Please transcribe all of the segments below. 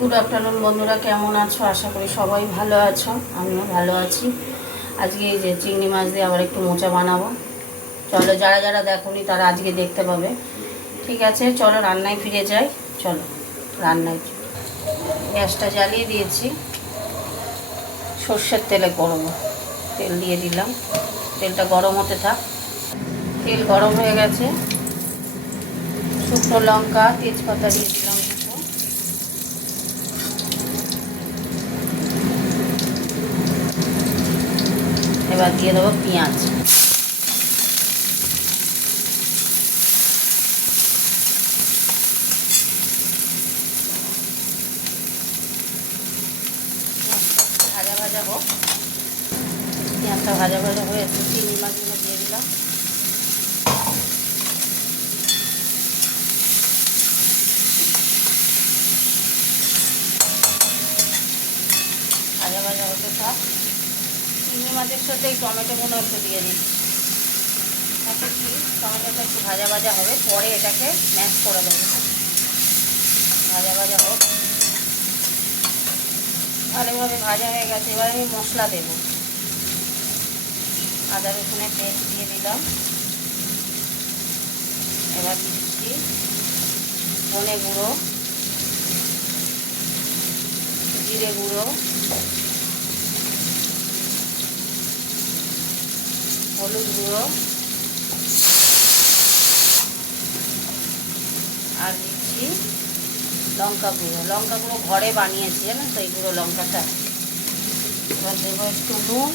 Good afternoon বন্ধুরা, কেমন আছো? আশা করি সবাই ভালো আছো, আমিও ভালো আছি। আজকে এই যে চিংড়ি মাছ দিয়ে আবার একটু মোচা বানাবো। চলো, যারা যারা দেখোনি তারা আজকে দেখতে পাবে। ঠিক আছে, চলো রান্নায় ফিরে যাই। চলো রান্নায়। গ্যাসটা জ্বালিয়ে দিয়েছি, সর্ষের তেলে করবো। তেল দিয়ে দিলাম, তেলটা গরম হতে থাক। তেল গরম হয়ে গেছে, শুকনো লঙ্কা তেজপাতা দিয়ে দিলাম। এবার দিয়ে দেবো পেঁয়াজ। ভাজা ভাজা হোক, পেঁয়াজটা ভাজা ভাজা হয়েছে, চিংড়ি মাছগুলো দিয়ে দিলাম। ভাজা ভাজা হতে থাক। চিংড়ি মাছের সাথে এই টমেটোগুলো একটু দিয়ে দিই। তাতে কি টমেটোটা একটু ভাজা ভাজা হবে, পরে এটাকে ম্যাশ করে দেবো। ভাজা ভাজা হোক, ভালোভাবে ভাজা হয়ে গেছে। এবার আমি মশলা দেবো। আদা রসুনের পেস্ট দিয়ে দিলাম। এবার দিচ্ছি ধনে গুঁড়ো, জিরে গুঁড়ো, হলুদ গুঁড়ো, আর দিচ্ছি লঙ্কা গুঁড়ো। লঙ্কা গুঁড়ো ঘরে বানিয়েছি না, তো এই গুঁড়ো লঙ্কাটা। এবার দেবো একটু নুন,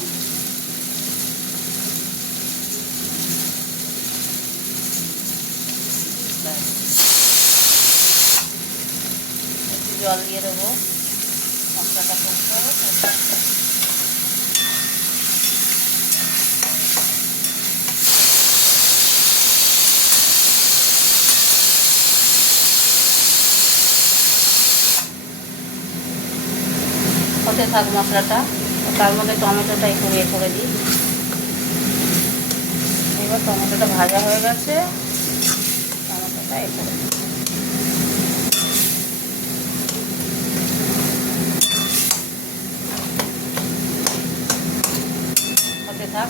একটু জল দিয়ে দেবো। মশলাটা কষতে হবে। হতে থাক মশলাটা, তার মধ্যে টমেটোটা একটু ইয়ে করে দিই। এবার টমেটোটা ভাজা হয়ে গেছে, টমেটোটা এ করে দিই। হতে থাক।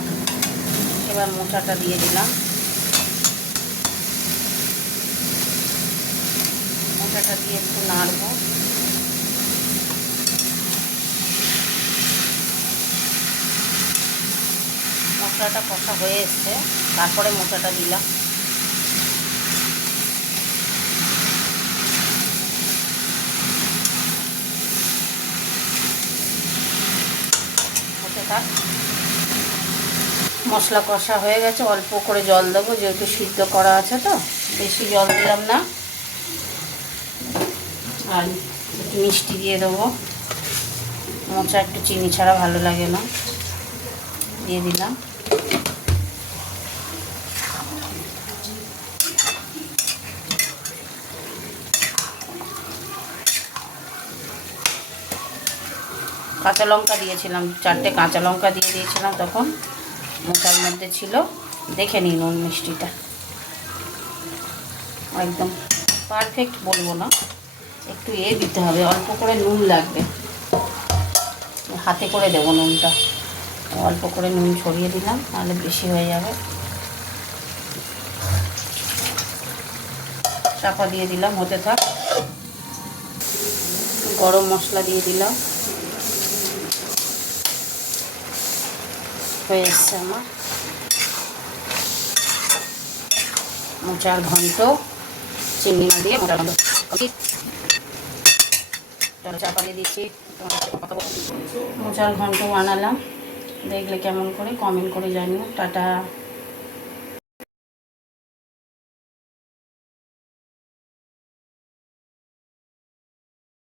এবার মোচাটা দিয়ে দিলাম। মোচাটা দিয়ে একটু নাড়বো। মশলাটা কষা হয়ে এসছে, তারপরে মোচাটা দিলাম। হতে থাক। মশলা কষা হয়ে গেছে, অল্প করে জল দেবো, যেহেতু সিদ্ধ করা আছে, তো বেশি জল দিলাম না। আর একটু মিষ্টি দিয়ে দেবো। মোচা একটু চিনি ছাড়া ভালো লাগে না, দিয়ে দিলাম। কাঁচা লঙ্কা দিয়েছিলাম, 4টে কাঁচা লঙ্কা দিয়ে দিয়েছিলাম, তখন মোচার মধ্যে ছিল। দেখে নিন নুন মিষ্টিটা, একদম পারফেক্ট বলবো না, একটু দিতে হবে, অল্প করে নুন লাগবে। হাতে করে দেবো নুনটা, অল্প করে নুন ছড়িয়ে দিলাম, নাহলে বেশি হয়ে যাবে। চাপা দিয়ে দিলাম, হতে থাক। গরম মশলা দিয়ে দিলাম। হয়ে এসছে আমার মোচার ঘন্ট, চিংড়ি মাছ দিয়ে মোচার ঘন্ট। চাপা দিয়ে দিচ্ছি। মোচার ঘন্ট বানালাম, দেখলে কেমন করে কমেন্ট করে জানিও। টাটা।